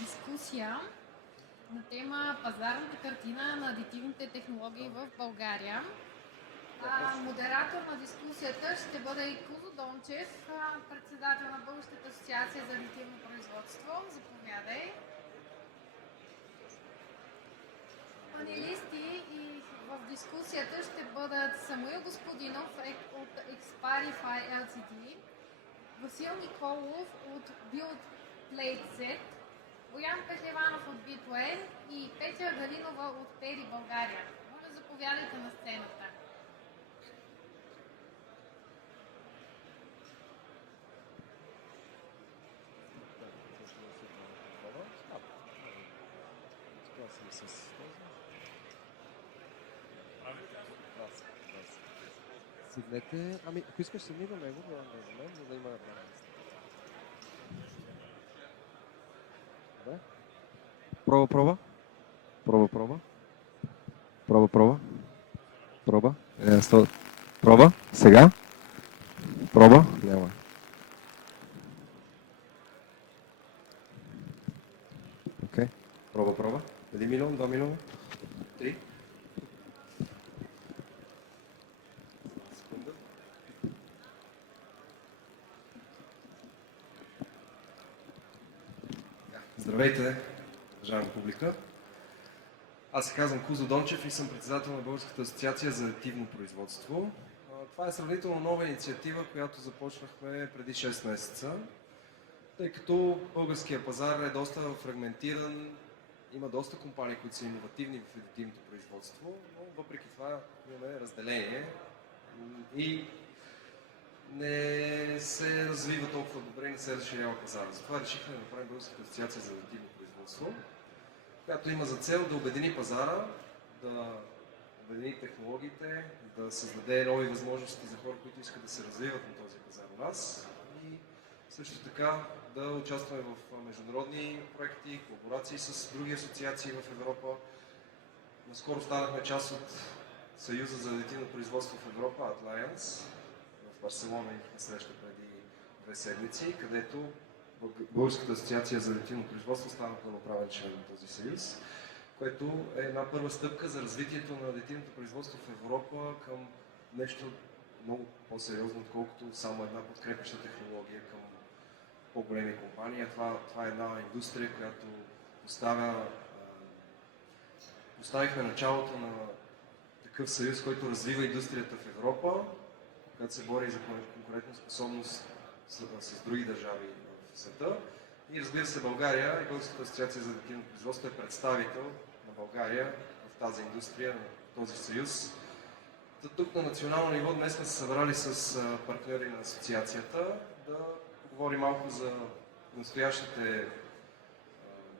дискусия на тема пазарната картина на адитивните технологии в България. Модератор на дискусията ще бъде Кузо Дончев, председател на Българската асоциация за адитивно производство. Заповядай. Панелисти и в дискусията ще бъдат Самуил Господинов от Exparify LTD, Васил Николов от BuildPlateZ, Боян Пехлеванов от Bitway и Петя Галинова от Peri България. Моля, заповядайте на сцената. Седнете. Ами, ако искаш седни до него, до мен, за да има една. Добре. Проба. Проба. Проба. Сега. Проба. Няма. Окей. Проба. 1 милион, 2 милиона, 3. Здравейте, уважаема публика. Аз се казвам Кузо Дончев и съм председател на Българската асоциация за адитивно производство. Това е сравнително нова инициатива, която започнахме преди 6 месеца, тъй като българския пазар е доста фрагментиран, има доста компании, които са иновативни в адитивното производство, но въпреки това имаме разделение и не се развива толкова добре и не се разширява пазара. Затова решихме да направим Българската асоциация за адитивно производство, която има за цел да обедини пазара, да обедини технологиите, да създаде нови възможности за хора, които искат да се развиват на този пазар у нас и също така да участваме в международни проекти, колаборации с други асоциации в Европа. Наскоро станахме част от Съюза за адитивно производство в Европа, Alliance. В Барселона имахме среща преди 2 седмици, където Българската асоциация за адитивно производство стана пълноправен член на този съюз, което е една първа стъпка за развитието на адитивното производство в Европа към нещо много по-сериозно, отколкото само една подкрепяща технология към по-големи компании. Това е една индустрия, която поставихме началото на такъв съюз, който развива индустрията в Европа, която се бори за конкурентоспособност с други държави в света. И разбира се, България и Българската асоциация за адитивно производство е представител на България в тази индустрия, на този съюз. Тук на национално ниво днес сме се събрали с партньори на асоциацията да поговорим малко за настоящите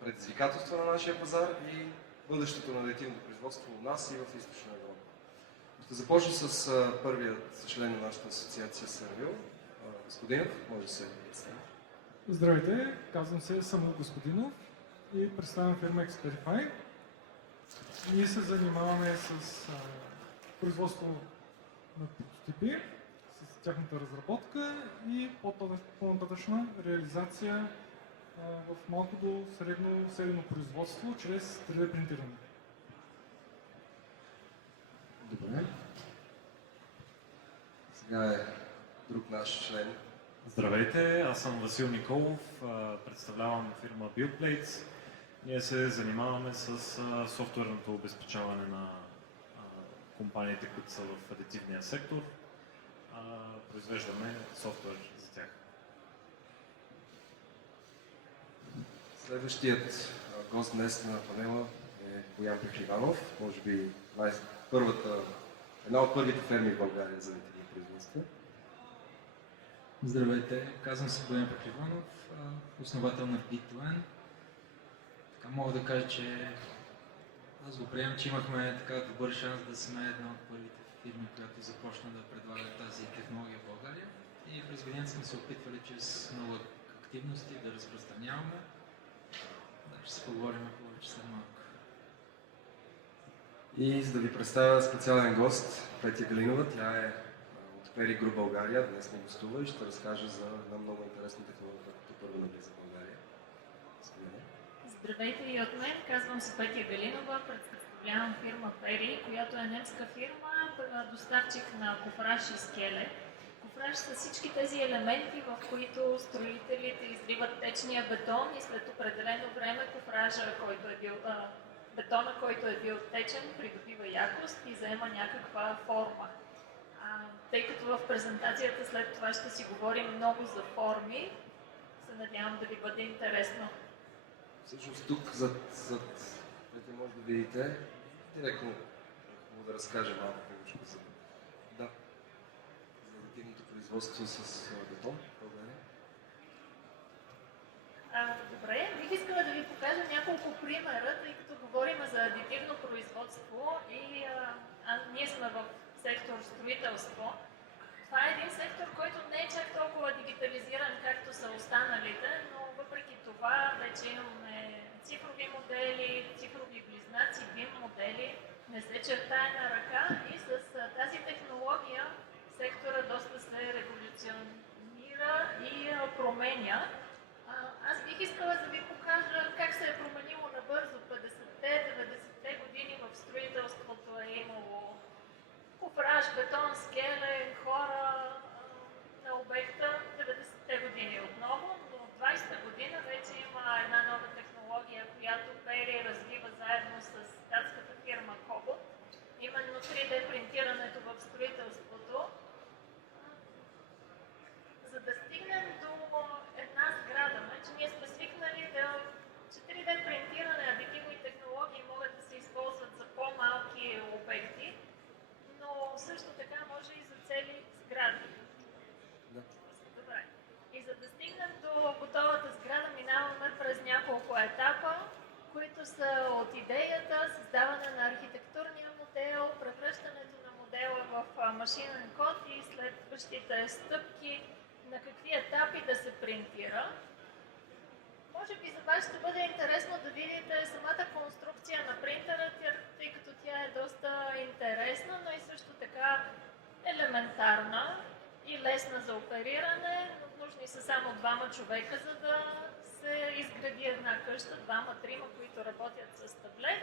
предизвикателства на нашия пазар и бъдещето на адитивното производство у нас и в Източна Европа. Ще започна с първият член на нашата асоциация Самуил Господинов. Може да се представи. Здравейте, казвам се Самуил Господинов и представям фирма Exparify. Ние се занимаваме с производство на прототипи, с тяхната разработка и по-нататъчна реализация в малко до средно серийно производство чрез 3D принтиране. Добре. Сега е друг наш член. Здравейте, аз съм Васил Николов, представлявам фирма BuildPlates. Ние се занимаваме с софтуерното обезпечаване на компаниите, които са в адитивния сектор. Произвеждаме софтуер за тях. Следващият гост днес на панела е Боян Пехлеванов, може би една от първите ферми в България за адитивно производство. Здравейте, казвам се Боян Пехлеванов, основател на Bitway. Така мога да кажа, че аз го приемам, че имахме така добър шанс да сме една от първите фирми, която започна да предлага тази технология в България. И през годините сме се опитвали чрез много активности да разпространяваме. Ще се поговорим повече след малко. И за да ви представя специален гост, Петя Галинова, тя е от Peri Group България, днес ни гостува и ще разкаже за една много интересна технология, която първо навлиза в България. Здравейте и от мен, казвам се Петя Галинова, представлявам фирма Пери, която е немска фирма, доставчик на кофраж и скеле. Кофраж са всички тези елементи, в които строителите изливат течния бетон и след определено време бетона, който е бил течен, придобива якост и заема някаква форма. Тъй като в презентацията след това ще си говорим много за форми, се надявам да ви бъде интересно. Всъщност тук зад може да видите, директно мога да разкажа малко повече за адитивното производство с бетон. Добре, бих искала да ви покажа няколко примера, тъй като говорим за адитивно производство и ние сме в сектор строителство. Това е един сектор, който не е чак толкова дигитализиран, както са останалите, но въпреки това вече имаме цифрови модели, цифрови близнаци, BIM модели, не се чертае на ръка и с тази технология сектора доста се революционира и променя. Аз бих искала да ви покажа как се е променило набързо. 50-те, 90-те години в строителството е имало кофраж, бетон, скеле, хора на обекта. 90-те години отново, но в 20-та година вече има една нова технология, която Пери развива заедно с датската фирма Cobot. Именно 3D принтирането в строителството. За да стигнем до една сграда, значи ние сме свикнали че 3D принтиране, адитивни технологии могат да се използват за по-малки обекти, но също така може и за цели сгради. Да. Добре. И за да стигнем до готовата сграда, минаваме през няколко етапа, които са от идеята, създаване на архитектурния модел, превръщането на модела в машинен код и следващите стъпки, на какви етапи да се принтира. Може би за вас ще бъде интересно да видите самата конструкция на принтера, тъй като тя е доста интересна, но и също така елементарна и лесна за опериране. Нужни са само двама човека, за да се изгради една къща, двама-трима, които работят с таблет.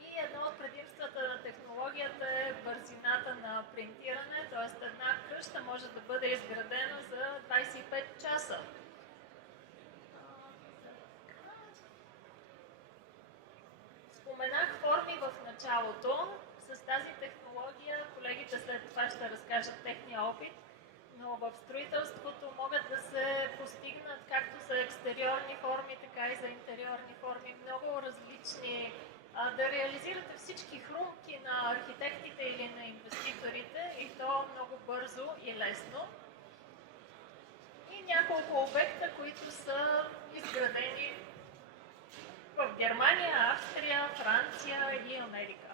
И едно от предимствата на технологията е бързината на принтиране, т.е. една къща може да бъде изградена за 25 часа. Споменах форми в началото. С тази технология колегите след това ще разкажат техния опит, но в строителството могат да се постигнат както за екстериорни форми, така и за интериорни форми, много различни, да реализирате всички хрумки на архитектите или на инвеститорите и то много бързо и лесно. И няколко обекта, които са изградени в Германия, Австрия, Франция и Америка.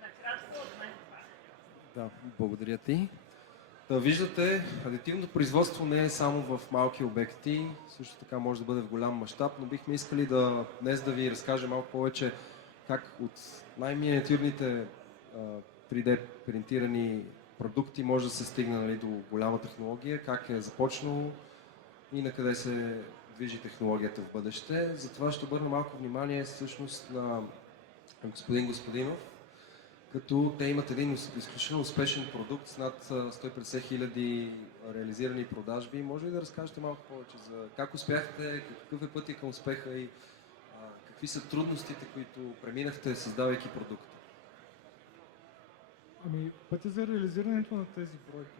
Накратко от мен това. Да, благодаря ти. Да, виждате, адитивното производство не е само в малки обекти, също така може да бъде в голям мащаб, но бихме искали днес да ви разкажем малко повече как от най-миниатюрните 3D принтирани продукти може да се стигне до голяма технология, как е започнало и на къде се движи технологията в бъдеще. Затова ще обърна малко внимание всъщност на господин Господинов, като те имат един изключително успешен продукт с над 150 хиляди реализирани продажби. Може ли да разкажете малко повече за как успяхте, какъв е пътя към успеха и какви са трудностите, които преминахте, създавайки продукта? Ами, пътя за реализирането на тези бройки.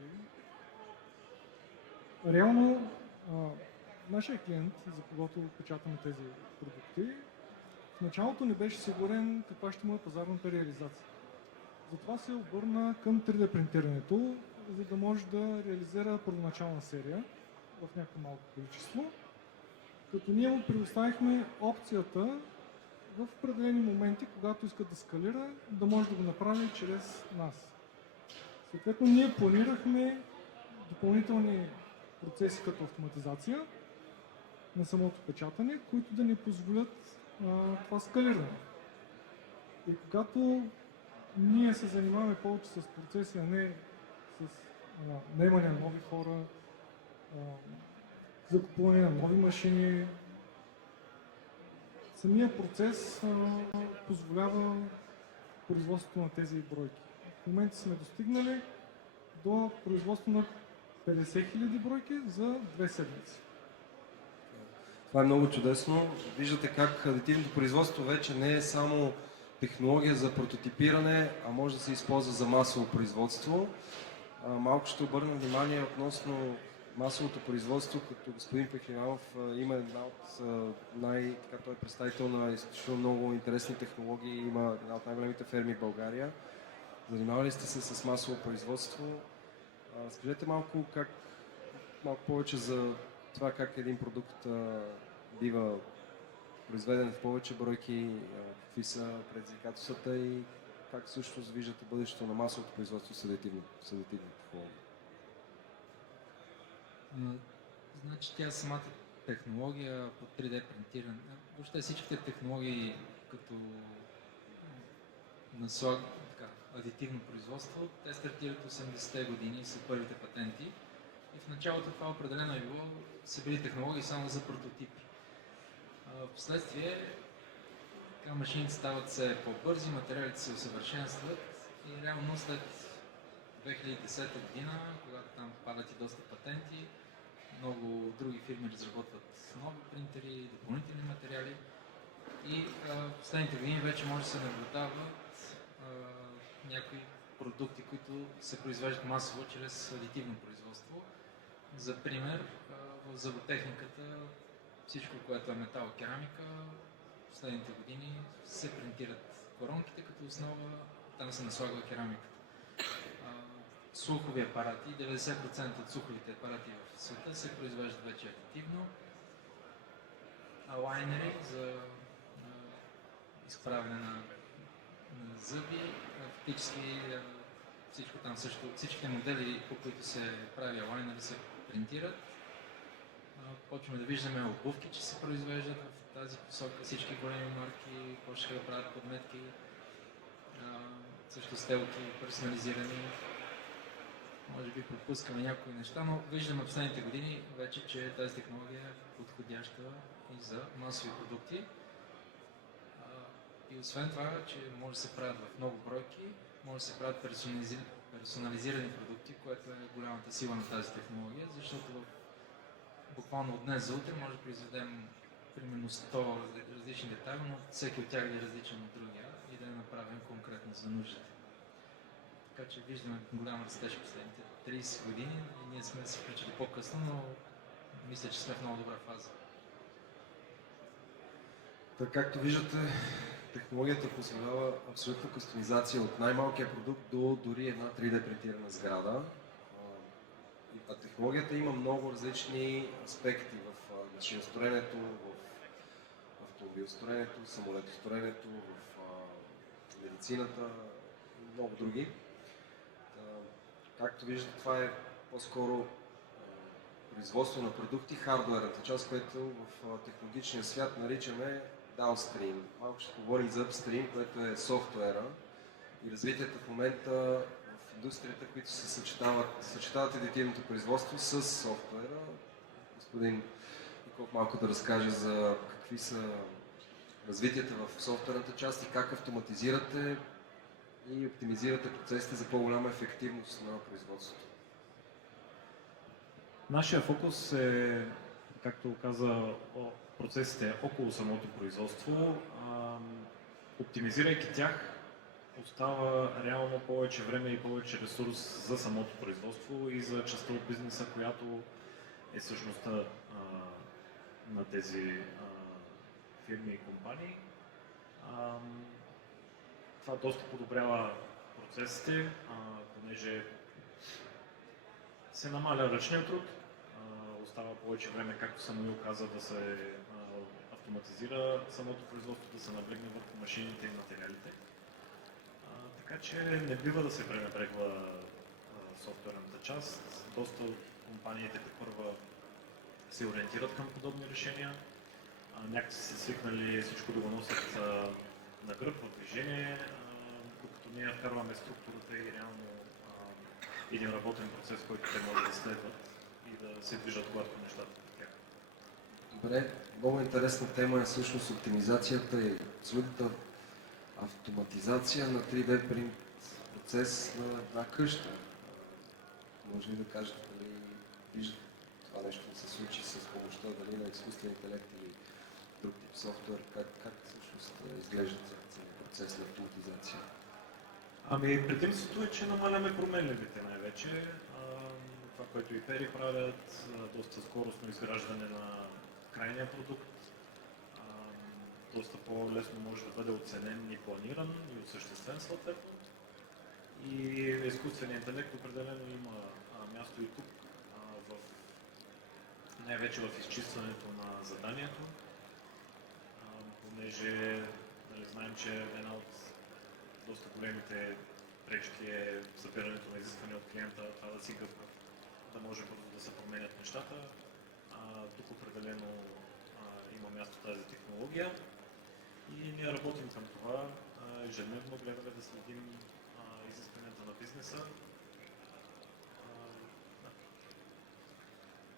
Реално, нашия клиент, за когото печатаме тези продукти, в началото не беше сигурен каква ще му е пазарната реализация. Затова се обърна към 3D принтирането, за да може да реализира първоначална серия в някакво малко количество, като ние му предоставихме опцията в определени моменти, когато иска да скалира, да може да го направи чрез нас. Съответно, ние планирахме допълнителни процеси като автоматизация на самото печатане, които да ни позволят това скалиране. И когато ние се занимаваме повече с процеси, а не с наемане на нови хора, закупуване на нови машини, самия процес позволява производството на тези бройки. В момента сме достигнали до производство на 50 000 бройки за 2 седмици. Това е много чудесно. Виждате как адитивното производство вече не е само технология за прототипиране, а може да се използва за масово производство. Малко ще обърна внимание относно масовото производство, като господин Пехливанов има една от той е представител на изключително много интересни технологии, има една от най-големите ферми в България. Занимавали сте се с масово производство. Скажете малко повече за това как един продукт бива произведен в повече бройки, какви са предизвикателствата и как също виждате бъдещето на масовото производство с адитивни технологии. Значи тя самата технология по 3D принтиране, въобще всичките технологии като адитивно производство, те стартират 80-те години са първите патенти и в началото това определено е било, са били технологии само за прототипи. Впоследствие машините стават все по-бързи, материалите се усъвършенстват и реално след 2010 година, когато там падат и доста патенти, много други фирми разработват нови принтери, допълнителни материали и в последните години вече може да се наблюдават някои продукти, които се произвеждат масово чрез адитивно производство. За пример, в зъботехниката всичко, което е метал, керамика, в последните години се принтират коронките като основа, там се наслагва керамиката. Слухови апарати, 90% от слуховите апарати в света се произвеждат вече адитивно. Лайнери за изправяне на зъби, фактически всичко там също, всичките модели, по които се прави лайнери, се принтират. Почваме да виждаме обувки, че се произвеждат в тази посока, всички големи марки почнаха да правят подметки, също стелки, персонализирани. Може би пропускаме някои неща, но виждаме в последните години вече, че тази технология е подходяща и за масови продукти. И освен това, че може да се правят в много бройки, може да се правят персонализирани продукти, което е голямата сила на тази технология, защото буквално от днес за утре може да произведем примерно 100 различни детайли, но всеки от тях да е различен от другия и да е направен конкретно за нуждите. Така че виждаме голям растеж в последните 30 години и ние сме се включили по-късно, но мисля, че сме в много добра фаза. Така, както виждате, технологията позволява абсолютна кастомизация от най-малкия продукт до дори една 3D принтирана сграда. Технологията има много различни аспекти в машиностроенето, в автомобилостроенето, самолетостроенето, в медицината и много други. Както виждате, това е по-скоро производство на продукти, хардуерната част, което в технологичния свят наричаме downstream. Малко ще говорим за upstream, което е софтуера и развитието в момента в индустрията, които се съчетават адитивното производство с софтуера. Господин Николов малко да разкаже за какви са развитията в софтуерната част и как автоматизирате и оптимизирате процесите за по-голяма ефективност на производството. Нашия фокус е, както каза, процесите около самото производство. Оптимизирайки тях, остава реално повече време и повече ресурс за самото производство и за частта от бизнеса, която е същността на тези фирми и компании. Това доста подобрява процесите, понеже се намаля ръчния труд, остава повече време, както Самуил каза, да се автоматизира самото производство, да се наблегне върху машините и материалите. Така че не бива да се пренебрегва софтуерната част. Доста от компаниите тепърва се ориентират към подобни решения. Някакси са свикнали всичко да го носят на гръб, в движение, докато ние вкарваме структурата и реално един работен процес, който те могат да следват и да се движат гладко нещата по тях. Добре, много интересна тема е всъщност оптимизацията и абсолютната автоматизация на 3D принт процес на една къща. Може ли да кажете дали виждате това нещо да се случи с помощта дали на изкуствен интелект или друг тип софтуер? Как всъщност изглежда целият процес на автоматизация? Ами, предимството е, че намаляме променливите най-вече. Това, което и Пери правят, доста скоростно изграждане на крайния продукт, доста по-лесно може да бъде оценен и планиран и осъществен съответно. И изкуственият интелект определено има място и тук, най-вече в изчистването на заданието, понеже знаем, че една от доста големите пречки е събирането на изисквания от клиента, това да си гъвкав, да може бързо да се променят нещата. Тук определено има място тази технология и ние работим към това. Ежедневно гледаме да следим изискванията на бизнеса.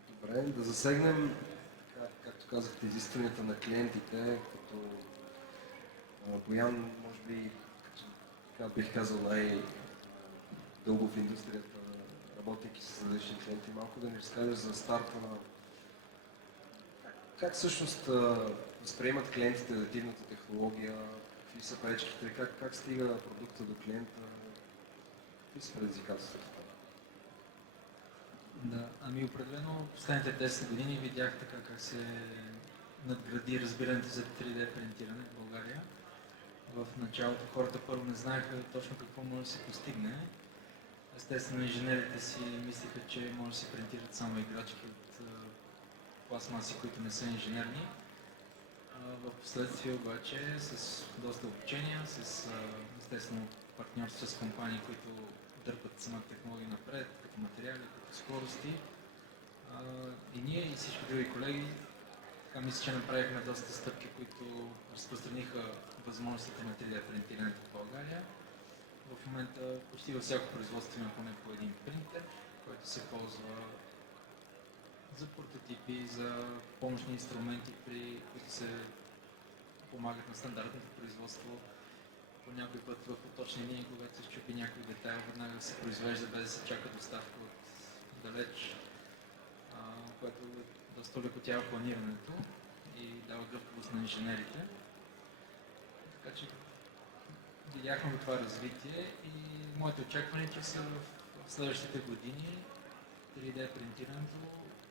Добре, да засегнем, както казахте, изискванията на клиентите, като Боян, може би, така бих казал, най-дълго в индустрията, работейки с различни клиенти, малко да ни разкажеш за старта на как всъщност възприемат клиентите адитивната технология, какви са пречките, как стига продукта до клиента, какви са предизвикателствата? Да, ами определено последните 10 години видях така как се надгради разбирането за 3D принтиране в България. В началото хората първо не знаеха точно какво може да се постигне. Естествено, инженерите си мислиха, че може да се принтират само играчки от пластмаси, които не са инженерни. В последствие обаче с доста обучения, с естествено партньорство с компании, които дърпат самата технология напред, като материали, като скорости. И ние и всички други колеги, така мисля, че направихме доста стъпки, които разпространиха възможностите на 3D принтирането в България. В момента почти във всяко производство има поне по един принтер, който се ползва за прототипи, за помощни инструменти, при които се помагат на стандартното производство. По някой път в поточни линии, когато се счупи някой детайл, веднага се произвежда без да се чака доставка от далеч, което доста лекотява планирането и дава гъвкавост на инженерите. Така че видяхме това развитие и моите очаквания, че са в следващите години 3D принтирането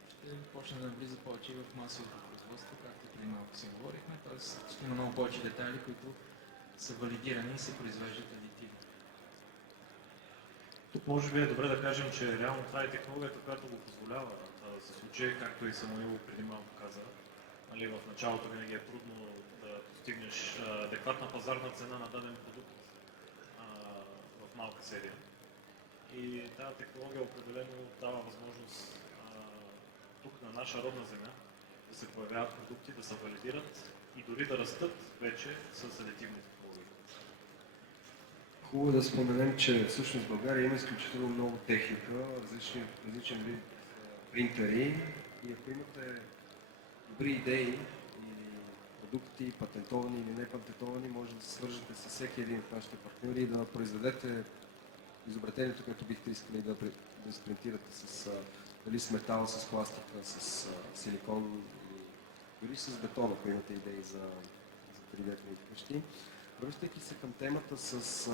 ще почне да навлиза повече в масовото производство, както преди малко си говорихме, т.е. ще има много повече детайли, които са валидирани и се произвеждат адитивно. Тук може би е добре да кажем, че реално това е технологията, която го позволява да се случи, както и Самуил преди малко каза. В началото винаги е трудно да постигнеш адекватна пазарна цена на даден продукт в малка серия. И тази технология определено дава възможност тук на наша родна земя да се появяват продукти, да се валидират и дори да растат вече с адитивни технологии. Хубаво е да споменем, че всъщност в България има изключително много техника, различен вид принтери и ако имате добри идеи или продукти, патентовани или непатентовани, може да се свържете с всеки един от нашите партньори и да произведете изобретението, което бихте искали да спринтирате дали с метал, с пластика, с силикон или дори с бетон, ако имате идеи за 3D къщи. Връщайки се към темата с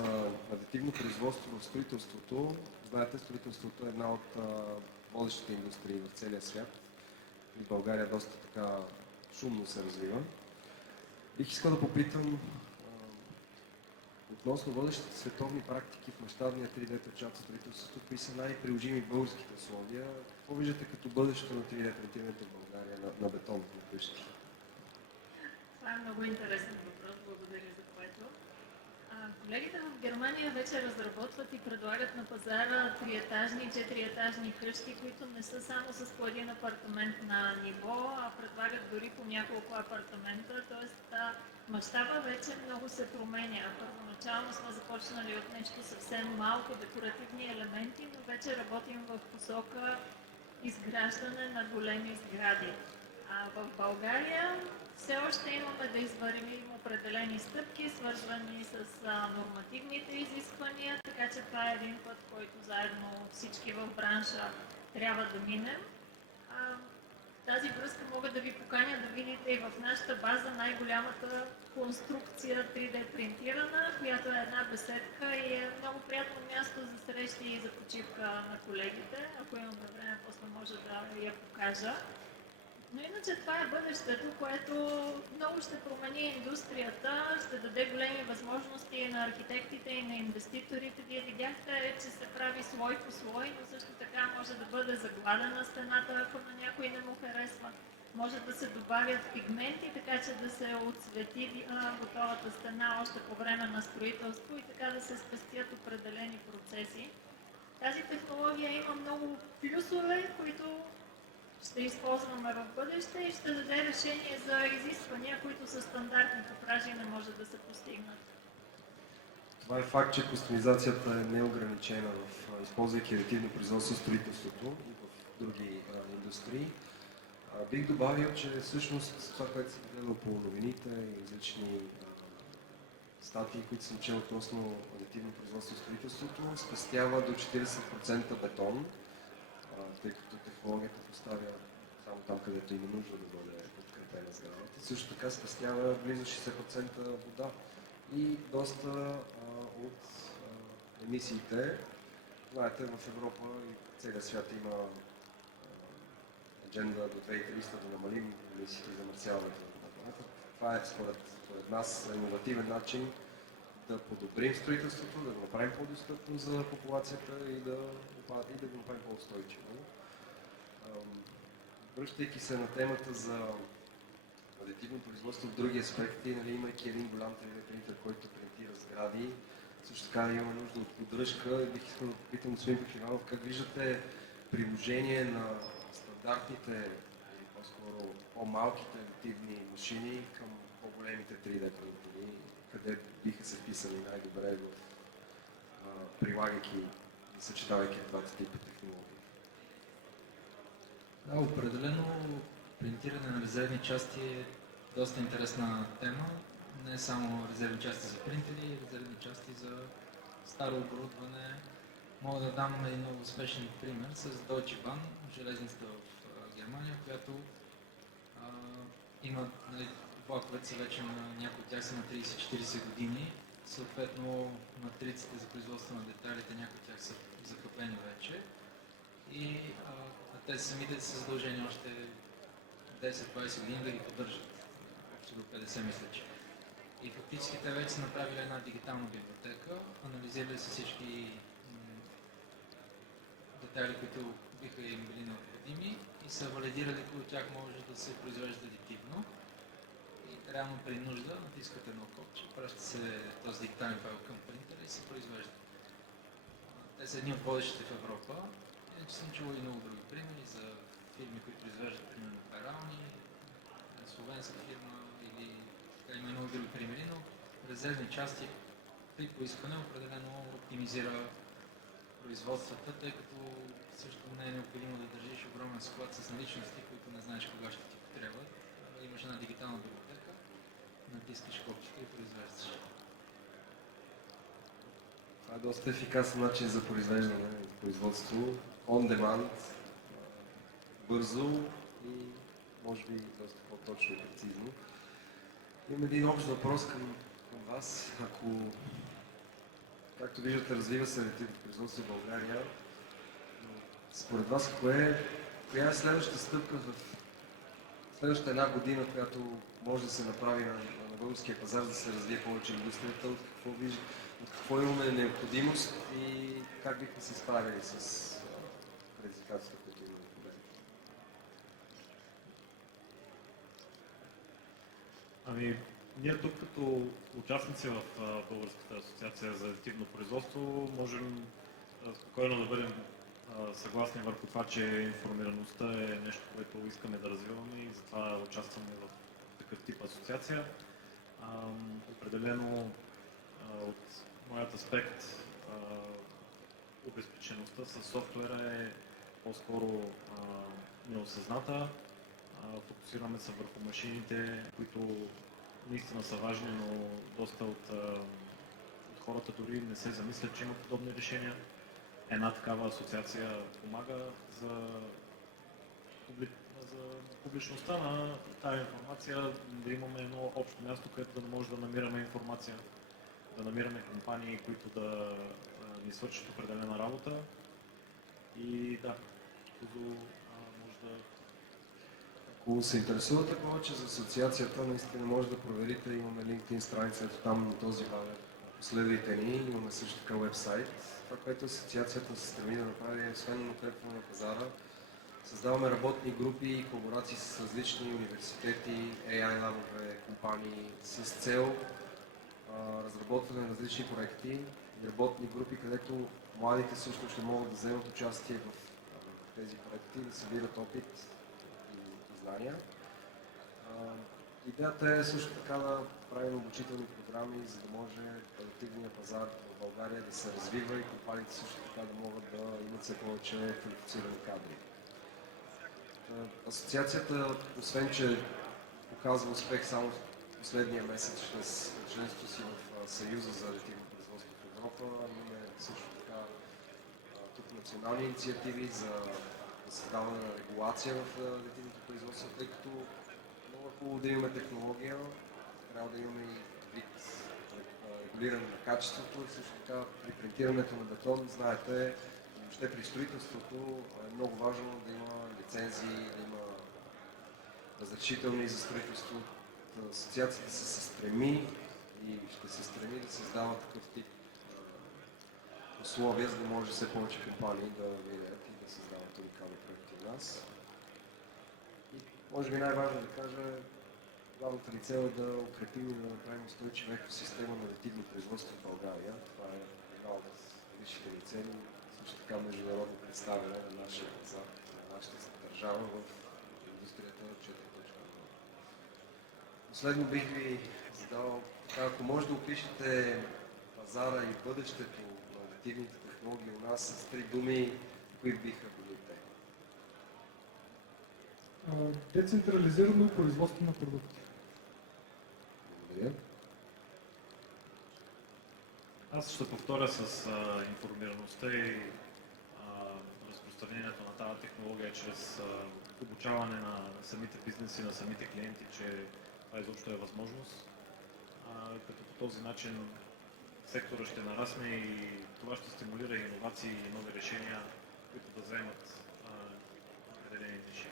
адитивно производство в строителството, знаете, строителството е една от водещите индустрии в целия свят. В България доста така шумно се развива. Бих искал да попитам относно водещите световни практики в мащабния 3D печат строителството, кои са най-приложими в българските условия? Какво виждате като бъдещето на 3D принтирането в България на бетон на къщи? Това е много интересен въпрос, благодаря за което. Колегите в Германия вече разработват и предлагат на пазара 3-етажни и 4-етажни къщи, които не са само с по един апартамент на ниво, а предлагат дори по няколко апартамента, т.е. мащаба вече много се променя. Първоначално сме започнали от нещо съвсем малко, декоративни елементи, но вече работим в посока изграждане на големи сгради. В България все още имаме да извървим определени стъпки, свързвани с нормативните изисквания, така че това е един път, който заедно всички в бранша трябва да минем. В тази връзка мога да ви поканя да видите и в нашата база най-голямата конструкция 3D принтирана, която е една беседка и е много приятно място за срещи и за почивка на колегите. Ако имаме време, после може да я покажа. Но иначе това е бъдещето, което много ще промени индустрията, ще даде големи възможности на архитектите и на инвеститорите. Вие видяхте, че се прави слой по слой, но също така може да бъде загладена стената, ако на някой не му харесва. Може да се добавят пигменти, така че да се отцвети готовата стена още по време на строителство и така да се спестят определени процеси. Тази технология има много плюсове, които ще използваме в бъдеще и ще даде решение за изисквания, които със стандартните фражи не може да се постигнат. Това е факт, че кустомизацията е неограничена използвайки адитивно производство, строителството и в други индустрии. Бих добавил, че всъщност това, което съм гледал по новините и различни статии, които съм чел относно адитивно производство и строителството, спестява до 40% бетон, тъй като технологията поставя само там, където има нужда да бъде подкрепена сградата. Също така спестява близо 60% вода и доста от емисиите. Знаете, в Европа и целия свят има адженда до 2030 да намалим емисиите и замърсяването на планета. Това е според нас иновативен начин да подобрим строителството, да го направим по-достъпно за популацията и да го направим по-устойчиво. Връщайки се на темата за адитивно производство в други аспекти, имайки един голям 3D принтер, който принтира сгради, също така имаме нужда от поддръжка. Бих искал да попитам господин Пехливанов, как виждате приложение на стандартните или по-скоро по-малките адитивни машини към по-големите 3D принтери, къде биха се вписали най-добре прилагайки и съчетавайки двата типа технологии? Да, определено принтиране на резервни части е доста интересна тема. Не само резервни части за принтери, резервни части за старо оборудване. Мога да дам един много успешен пример с Deutsche Bahn, железницата в Германия, която има влаковете са вече на някои от тях са на 30-40 години. Съответно, матриците за производство на детайлите, някои от тях са закъпени вече. И те самите са задължени още 10-20 години да ги поддържат. Общо до 50 мисля, че. И фактически те вече са направили една дигитална библиотека, анализирали са всички детайли, които биха им били необходими и са валидирали кои от тях може да се произвежда адитивно. И реално при нужда натискате едно копче, праща се този дигитален файл към принтера и се произвежда. Те са едни от водещите в Европа. Иначе съм чувал и много други примери за фирми, които произвеждат примерно перални, словенска фирма или така има и много други примери, но резервни части при поискане определено оптимизира производствата, тъй като също не е необходимо да държиш огромен склад с наличности, които не знаеш кога ще ти потребват. Имаш една дигитална библиотека, натискаш копчета и произвеждаш. Това е доста ефикасен начин за произвеждане, производство, on demand, бързо и може би доста по-точно и прецизно. Имам един общ въпрос към вас. Ако, както виждате, развива се адитивно производство в България, според вас коя е следващата стъпка в следващата една година, която може да се направи на българския пазар, да се развие повече индустрията? От какво имаме необходимост и как бихме се справили с предизвикателствата, които имаме в момента? Ами, ние тук като участници в Българската асоциация за адитивно производство можем спокойно да бъдем съгласни върху това, че информираността е нещо, което искаме да развиваме и затова участваме в такъв тип асоциация. Определено от моят аспект обезпечеността с софтуера е по-скоро неосъзната. Фокусираме се върху машините, които наистина са важни, но доста от хората дори не се замислят, че има подобни решения. Една такава асоциация помага за публичността на тази информация, да имаме едно общо място, където да може да намираме информация, да намираме компании, които да ни свършат определена работа. И да, може да... Ако се интересувате повече за асоциацията, наистина може да проверите. Имаме LinkedIn страница, ето там на този банер. Последвайте ни, имаме също така вебсайт. Това, което асоциацията се стреми да направи, е освен укрепване на пазара, създаваме работни групи и колаборации с различни университети, AI лабове, компании с цел разработване на различни проекти и работни групи, където младите също ще могат да вземат участие в тези проекти, да събират опит и знания. Идеята е също така да правим обучителни програми, за да може адаптивният пазар в България да се развива и компаниите също така да могат да имат все повече квалифицирани кадри. Асоциацията, освен че показва успех само в последния месец чрез членството си в Съюза за адитивно производство в Европа, имаме също така тук национални инициативи за създаване на регулация в адитивното производство, тъй като много хубаво да имаме технология, трябва да имаме и вид регулиране на качеството и също така при принтирането на бетон, знаете, въобще при строителството е много важно да има лицензии, да има разрешителни за строителство. Асоциацията се стреми и ще се стреми да създава такъв тип условия, за да може все повече компании да видят и да създават уникални проекти в нас. И може би най-важно да кажа, главната ни цел е да укрепим и да направим устойчива екосистема на адитивно производство в България. Това е една от висшите ни цели, също така международно представяне на нашия пазар, на нашата държава в индустрията 4.0. Последно бих ви задал, ако може да опишете пазара и бъдещето на адитивните технологии у нас с 3 думи, кои биха били те? Децентрализирано производство на продукти. Благодаря. Аз ще повторя с информираността и разпространението на тази технология чрез обучаване на самите бизнеси, на самите клиенти, че това изобщо е възможност. Като по този начин сектора ще нарасне и това ще стимулира иновации и нови решения, които да вземат определени ниши.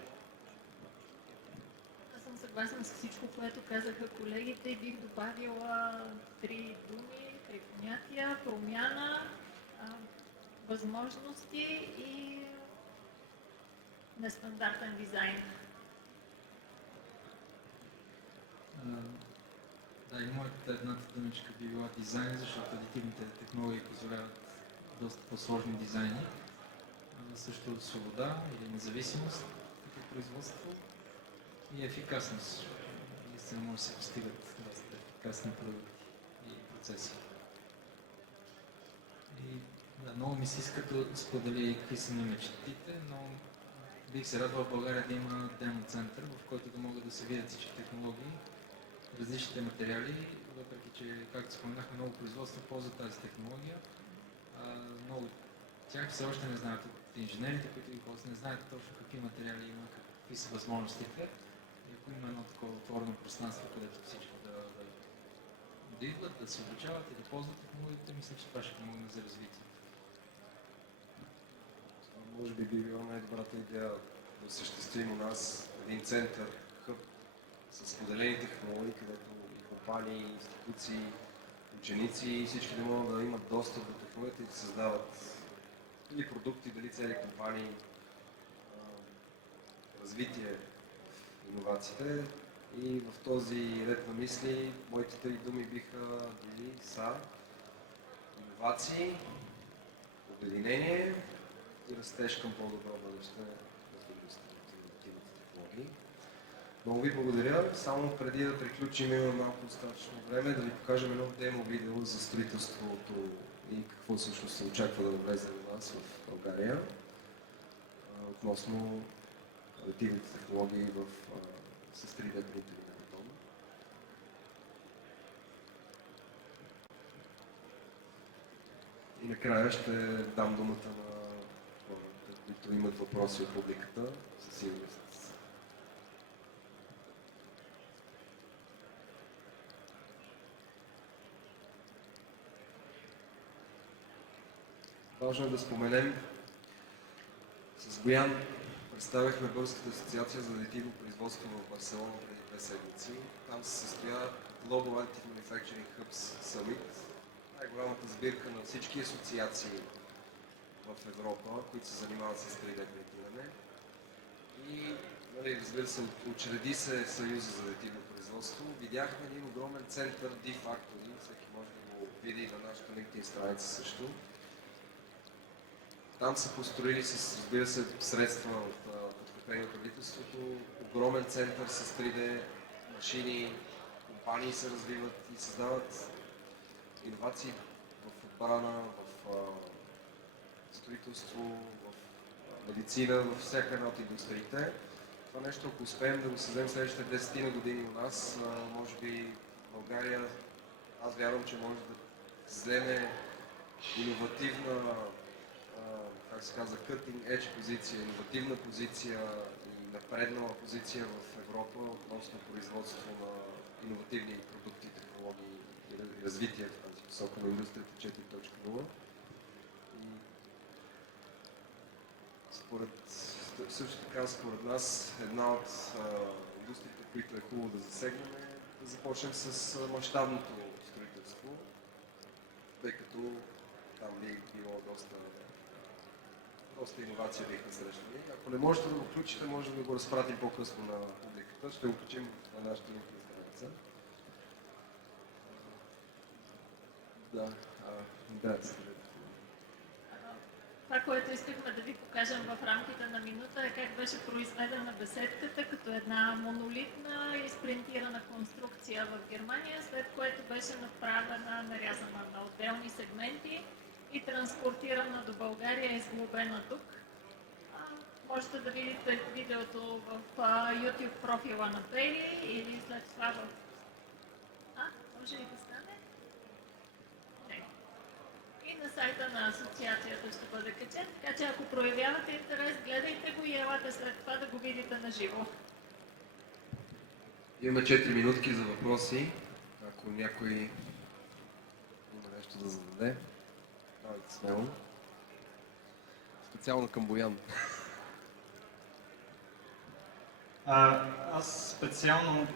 Аз съм съгласна с всичко, което казаха колегите и бих добавила 3 думи, 3 понятия: промяна, възможности и нестандартен дизайн. Да, и моята едната думичка би била дизайн, защото адитивните технологии позволяват доста по-сложни дизайни. Също свобода или независимост като производство и ефикасност. Наистина може да се постигат доста ефикасни продукти и процеси. И да, много ми се иска да споделя какви са ми мечтите, но бих се радвал в България да има демо център, в който да могат да се видят всички технологии, различните материали, въпреки че, както споменахме, много производства ползват тази технология. Много от тях все още не знаят, от инженерите, които ги ползват, не знаят точно какви материали има, какви са възможностите. И ако има едно такова отворено пространство, където всички да идват, да се обучават и да ползват технологията, мисля, че това ще помогне за развитие. Може би била най-добрата идея да осъществим у нас един център, хъб с споделени технологии, където и компании, институции, ученици и всички да могат да имат достъп до технологията и да създават или продукти, дали цели компании, развитие в иновациите. И в този ред на мисли, моите 3 думи биха били са иновации, обединение и растеж към по-добро бъдеще в иновативните технологии. Много ви благодаря. Само преди да приключим, имаме малко достатъчно време да ви покажем едно демо видео за строителството и какво всъщност се очаква да влезе у нас в България относно адитивните технологии с 3D принтери на бетон. И накрая ще дам думата на хората, които имат въпроси от публиката, със сигурност. Важно е да споменем, с Боян представяхме Българската асоциация за адитивно производство в Барселона преди 2 седмици. Там се състоя Global Additive Manufacturing Hubs Summit, най-голямата сбирка на всички асоциации в Европа, които се занимават с 3D принтиране. И, разбира се, учреди се Съюза за адитивно производство. Видяхме един огромен център D-Factory, всеки може да го види на нашата LinkedIn страница също. Там са построили с, разбира се, средства от подкрепение от правителството, огромен център с 3D машини, компании се развиват и създават иновации в отбрана, в строителство, в медицина, във всяка една от индустриите. Това нещо, ако успеем да го създадем следващите 10 на години у нас, може би България, аз вярвам, че може да вземе иновативна, как се казва, cutting edge позиция, иновативна позиция и напреднала позиция в Европа относно производство на иновативни продукти, технологии и развитие в тази посока на индустрията 4.0. И също така, според нас, една от индустриите, които е хубаво да засегнем, е да започнем с мащабното строителство, тъй като там би било доста иновация бихме срещали. Ако не можете да го включите, може да го разпратим по-късно на публиката. Ще го включим на нашата LinkedIn страница. Това, което искахме да ви покажем в рамките на минута, е как беше произведена беседката като една монолитна изпринтирана конструкция в Германия, след което беше направена, нарязана на отделни сегменти и транспортирана до България и изглобена тук. Можете да видите видеото в YouTube профила на Пели или след това в... може ли да стане? Не. И на сайта на асоциацията ще бъде качен, така че ако проявявате интерес, гледайте го и елате след това да го видите на живо. Имаме 4 минутки за въпроси, ако някой има нещо да зададе. Давайте смело. Специално към Боян. Аз специално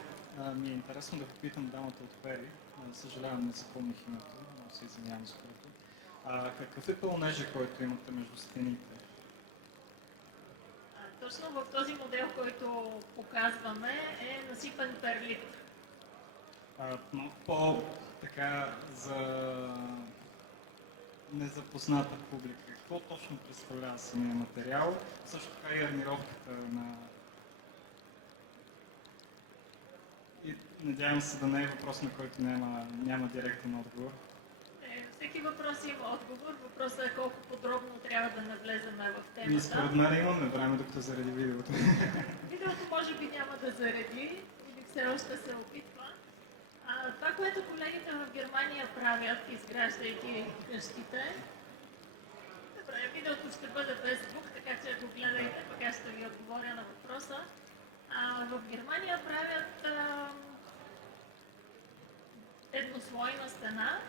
ми е интересно да попитам дамата от Пери. Съжалявам, не запомних името, но се извинявам за което. Какъв е пълнежа, който имате между стените? Точно в този модел, който показваме, е насипан перлит. По-така за незапозната публика. Какво точно представлява самия материал? Също така и армировката на... И надявам се да не е въпрос, на който няма директен отговор. Всеки въпрос има отговор. Въпросът е колко подробно трябва да навлеземе в темата. И според мен имаме време, докато заради видеото. Видеото може би няма да заради или все още се опитва. Това, което колегите в Германия правят, изграждайки къщите... Добре, видеото ще бъде без звук, така че го гледайте, пък ще ви отговоря на въпроса. В Германия правят еднослойна стена,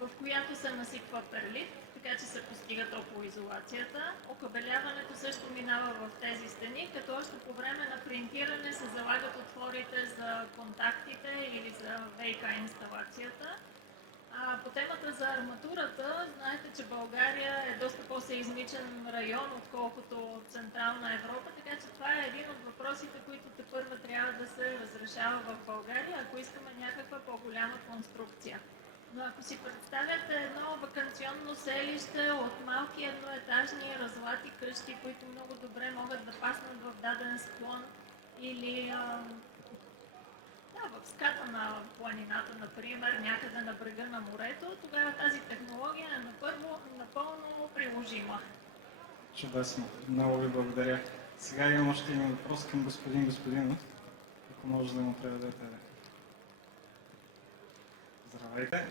в която се насипва перлит, така че се постига топлоизолацията. Окабеляването също минава в тези стени, като още по време на принтиране се залагат отворите за контактите или за ВК инсталацията. По темата за арматурата, знаете, че България е доста по-сеизмичен район, отколкото Централна Европа, така че това е един от въпросите, които тепърва трябва да се разрешава в България, ако искаме някаква по-голяма конструкция. Но ако си представяте едно ваканционно селище от малки едноетажни разлати къщи, които много добре могат да паснат в даден склон или в ската на планината, например, някъде на брега на морето, тогава тази технология е напълно приложима. Чудесно. Много ви благодаря. Сега имам още един въпрос към господин Господинов, ако може да му преведете. Здравейте!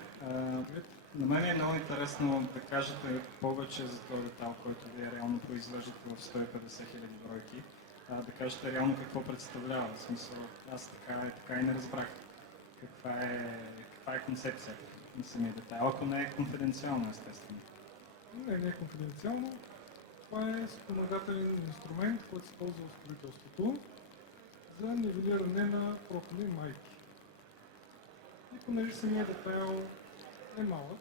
На мен е много интересно да кажете повече за този детал, който вие реално произвеждате в 150 хиляди бройки. Да кажете реално какво представлява. В смисъл, аз така и не разбрах каква е концепцията на самия детайл, ако не е конфиденциално, естествено. Не е конфиденциално. Това е спомагателен инструмент, който се ползва в строителството за нивелиране на проходни майки. И понеже самият детайл е малък,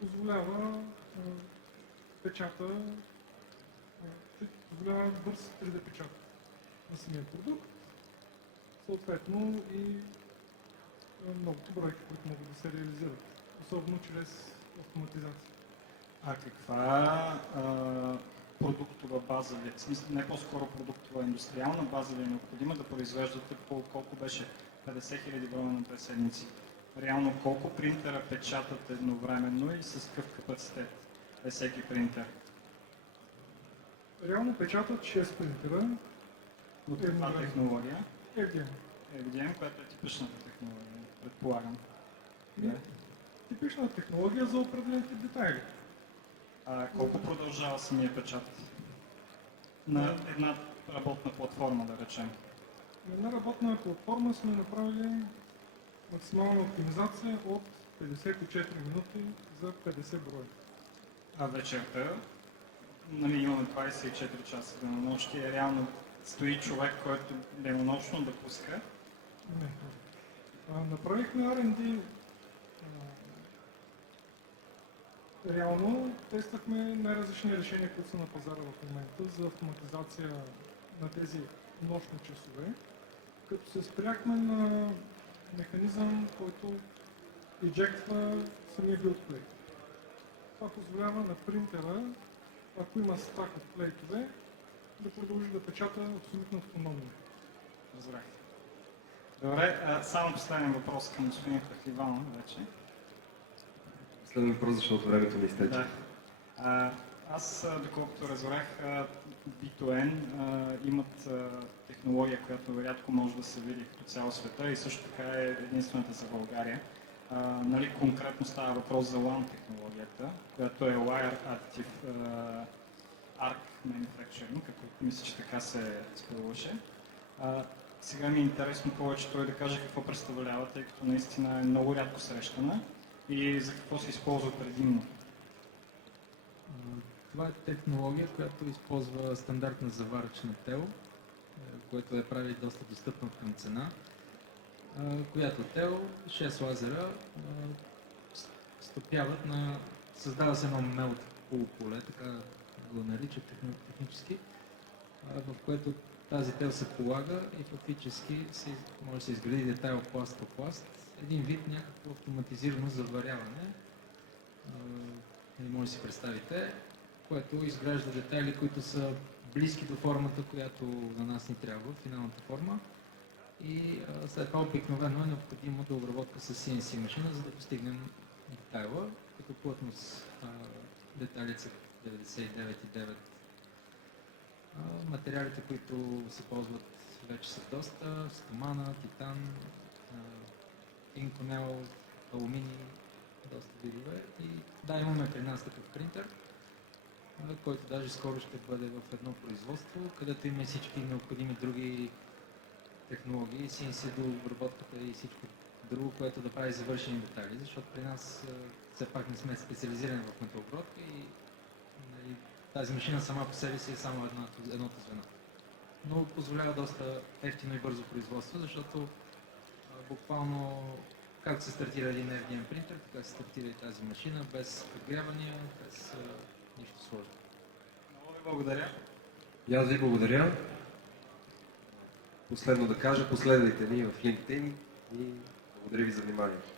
позволява печата, позволява бърз 3D печат на самия продукт, съответно и многото бройки, които могат да се реализират, особено чрез автоматизация. А каква продуктова база ви, в смисъл не по-скоро продуктова, индустриална база ви е необходима да произвеждате по колко беше 50 хиляди броя на 2 седмици? Реално колко принтера печатат едновременно и с какъв капацитет е всеки принтер? Реално печатат 6 принтера От каква технология? FDM. FDM, която е типичната технология, предполагам. Типична технология за определените детайли. Колко продължава самия печат? На една работна платформа, да речем. На една работна платформа сме направили максимална оптимизация от 54 минути за 50 броя. А вечерта, нали, имаме 24 часа денонощие, реално стои човек, който денонощно да пуска. Не. Направихме R&D. Реално тествахме най-различни решения, които са на пазара в момента за автоматизация на тези нощни часове, като се спряхме на механизъм, който ejectва самия build plate. Това позволява на принтера, ако има стак от плейтове, да продължи да печата абсолютно автономно. Разбрах. Добре, само последен въпрос към господин Пехливанов вече. Последен въпрос, защото времето ми изтече. Да. Аз, доколкото разбрах, B2N имат технология, която рядко може да се види по цял света и също така е единствената за България. Нали, конкретно става въпрос за LAN технологията, която е Wire Additive Arc Manufacturing, като мисля, че така се спелваше. Сега ми е интересно повече той да каже какво представлява, тъй като наистина е много рядко срещана и за какво се използва предимно. Това е технология, която използва стандартна заварачна тел, което я прави доста достъпна към цена, която тел, 6 лазера, стопяват създава се едно мелт полуполе, така го наричат технически, в което тази тел се полага и фактически може да се изгради детайл пласт по пласт, един вид някакво автоматизирано заваряване, може да си представите, което изгражда детайли, които са близки до формата, която на нас ни трябва, финалната форма. И след това обикновено е необходимо да обработка с CNC машина, за да постигнем детайла, като плътност детайлите са 99,9. Материалите, които се ползват вече са доста, стомана, титан, инконел, алуминий, доста видове. И да, имаме при нас такъв принтер, който даже скоро ще бъде в едно производство, където има всички необходими други технологии, CNC до обработката и всичко друго, което да прави завършени детайли, защото при нас все пак не сме специализирани в металообработка и тази машина сама по себе си е само едното звено. Но позволява доста ефтино и бързо производство, защото буквално както се стартира един FDM принтер, така се стартира и тази машина, без подгрявания, без нищо сложно. Много ви благодаря. И аз ви благодаря. Последно да кажа, последвайте ни в LinkedIn и благодаря ви за вниманието.